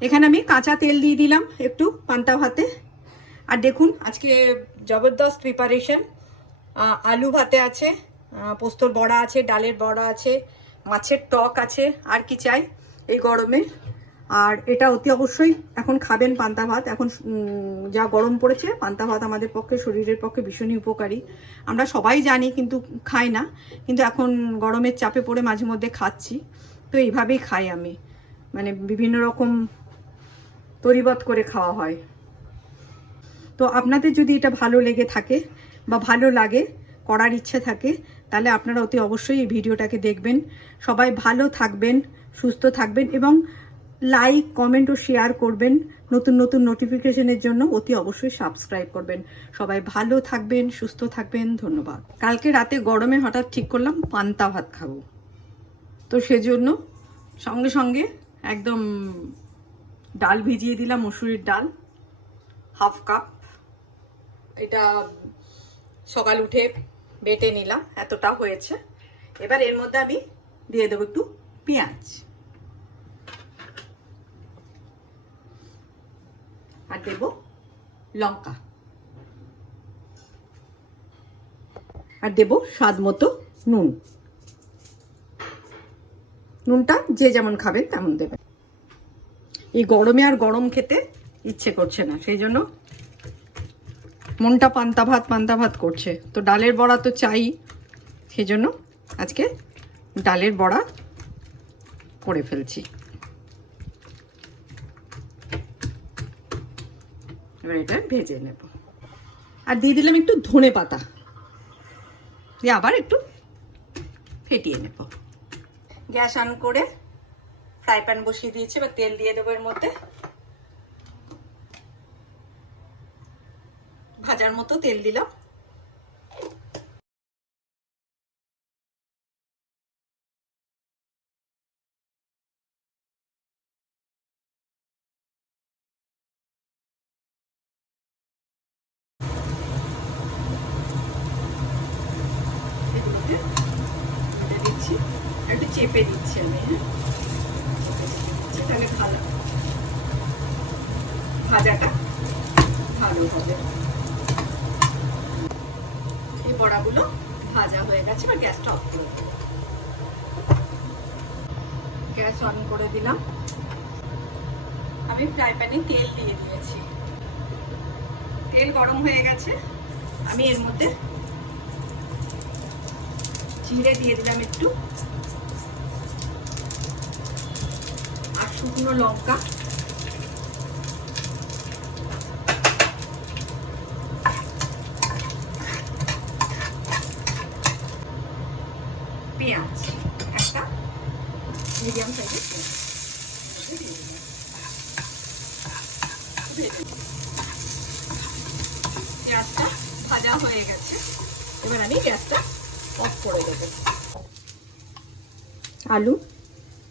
এখানে আমি কাঁচা তেল দিয়ে দিলাম একটু পান্তা ভাতে। আর দেখুন আজকে জবরদস্ত প্রিপারেশন। আলু ভাতে আছে, পোস্তর বড়া আছে, ডালের বড়া আছে, মাছের টক আছে, আর কি চাই এই গরমে। আর এটা অতি অবশ্যই এখন খাবেন পান্তা ভাত। এখন যা গরম পড়েছে, পান্তা ভাত আমাদের পক্ষে, শরীরের পক্ষে ভীষণই উপকারী। আমরা সবাই জানি কিন্তু খাই না, কিন্তু এখন গরমের চাপে পড়ে মাঝে মধ্যে খাচ্ছি। তো এইভাবেই খাই আমি, মানে বিভিন্ন রকম তরিবত করে খাওয়া হয়। তো আপনাদের যদি এটা ভালো লেগে থাকে বা ভালো লাগে, করার ইচ্ছে থাকে, তাহলে আপনারা অতি অবশ্যই এই ভিডিওটাকে দেখবেন। সবাই ভালো থাকবেন, সুস্থ থাকবেন এবং লাইক, কমেন্ট ও শেয়ার করবেন। নতুন নতুন নোটিফিকেশনের জন্য অতি অবশ্যই সাবস্ক্রাইব করবেন। সবাই ভালো থাকবেন, সুস্থ থাকবেন। ধন্যবাদ। কালকে রাতে গরমে হঠাৎ ঠিক করলাম পান্তা ভাত খাবো, তো সেজন্য সঙ্গে সঙ্গে একদম ডাল ভিজিয়ে দিলাম, মসুরির ডাল হাফ কাপ। এটা সকাল উঠে বেটে নিলাম, এতটা হয়েছে। এবার এর মধ্যে আমি দিয়ে দেবো একটু পেঁয়াজ, আর দেব লঙ্কা, আর দেব স্বাদ মতো নুন। নুনটা যে যেমন খাবেন তেমন দেবেন। এই গরমে আর গরম খেতে ইচ্ছে করছে না, সেই জন্য মনটা পান্তা ভাত করছে। তো ডালের বড়া তো চাই, সেই জন্য আজকে ডালের বড়া করে ফেলছি। এবার এটা ভেজে নেব। আর দিয়ে দিলাম একটু ধনে পাতা, দিয়ে আবার একটু ফেটিয়ে নেব। গ্যাস অন করে ফ্রাই প্যান বসিয়ে দিয়েছি, এবার তেল দিয়ে দেবো এর মধ্যে। ভাজার মতো তেল দিলাম। দিচ্ছি, একটু চেপে দিচ্ছি আমি, তাহলে ভালো ভাজাটা ভালো হবে। এই বড়াগুলো ভাজা হয়ে গেছে, বা গ্যাসটা অফ করে দেবো। গ্যাস অন করে দিলাম। আমি ফ্রাই প্যানে তেল দিয়ে দিয়েছি, তেল গরম হয়ে গেছে। আমি এর মধ্যে জিরে দিয়ে দিলাম একটু, আর শুকনো লঙ্কা, পেঁয়াজ, একটা মিডিয়াম সাইজের পেঁয়াজটা ভাজা হয়ে গেছে। এবার আমি গ্যাসটা অফ করে দেবো। আলু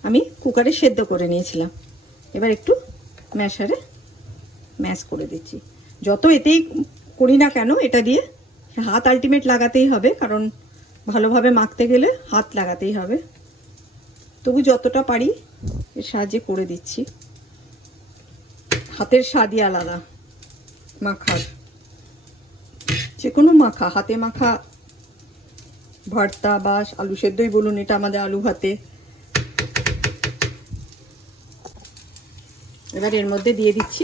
আমি কুকারে সেদ্ধ করে নিয়েছিলাম, এবার একটু ম্যাশারে ম্যাশ করে দিচ্ছি। যত এতেই করি না কেন, এটা দিয়ে হাত আলটিমেট লাগাতেই হবে, কারণ ভালোভাবে মাখতে গেলে হাত লাগাতেই হবে। তবু যতটা পারি এর সাহায্যে করে দিচ্ছি। হাতের স্বাদই আলাদা মাখার, যে কোনো মাখা, হাতে মাখা ভর্তা বা আলু সেদ্ধই বলুন, এটা আমাদের আলু ভাতে। এবার এর মধ্যে দিয়ে দিচ্ছি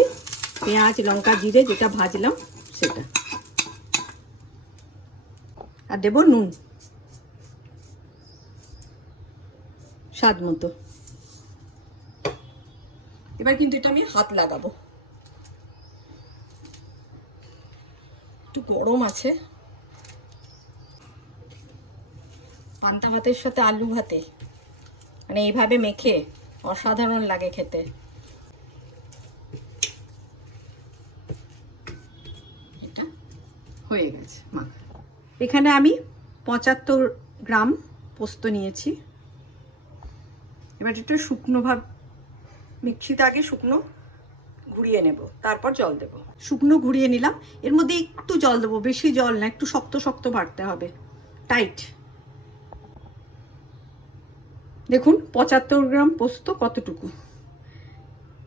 পেঁয়াজ, লঙ্কা, জিরে যেটা ভাজলাম সেটা, আর দেব নুন স্বাদ মতো। এবার কিন্তু এটা আমি হাত লাগাবো, একটু গরম আছে। পান্তা ভাতের সাথে আলু ভাতে মানে এইভাবে মেখে অসাধারণ লাগে খেতে। এটা হয়ে গেছে মাখা। এখানে আমি 75 গ্রাম পোস্ত নিয়েছি। এবার একটু শুকনো ভাব, মিক্সিতে আগে শুকনো ঘুরিয়ে নেব, তারপর জল দেব। শুকনো ঘুরিয়ে নিলাম, এর মধ্যে একটু জল দেবো, বেশি জল না, একটু শক্ত শক্ত বাটতে হবে, টাইট। দেখুন 75 গ্রাম পোস্ত কতটুকু,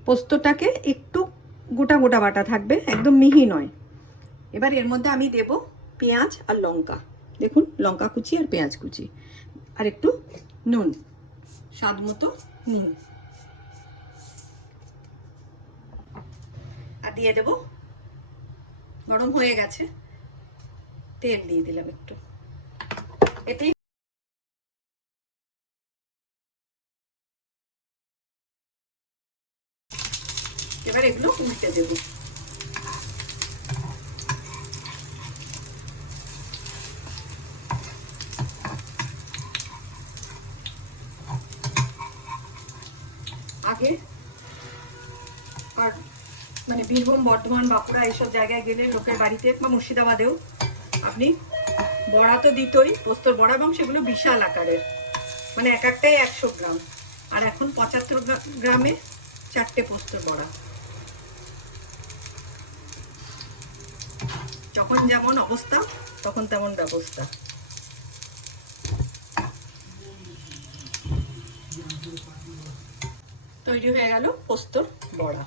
পোস্তটাকে একটু গোটা গোটা বাটা থাকবে, একদম মিহি নয়। এবার এর মধ্যে আমি দেব পেঁয়াজ আর লঙ্কা, দেখুন লঙ্কা কুচি আর পেঁয়াজ কুচি, আর একটু নুন, স্বাদ মতো নুন, আর দিয়ে দেব, গরম হয়ে গেছে, তেল দিয়ে দিলাম একটু, এতে এবার এগুলো উল্টে দেব। আগে আর মানে বীরভূম, বর্ধমান, বাঁকুড়া এইসব জায়গায় গেলে লোকের বাড়িতে বা মুর্শিদাবাদেও আপনি বড়া তো দিতই, পোস্তর বড়া, এবং সেগুলো বিশাল আকারের, মানে এক একটাই 100 গ্রাম। আর এখন 75 গ্রামে 4টে পোস্তর বড়া। যখন যেমন অবস্থা তখন তেমন ব্যবস্থা। তৈরি হয়ে গেল পোস্তর বড়া।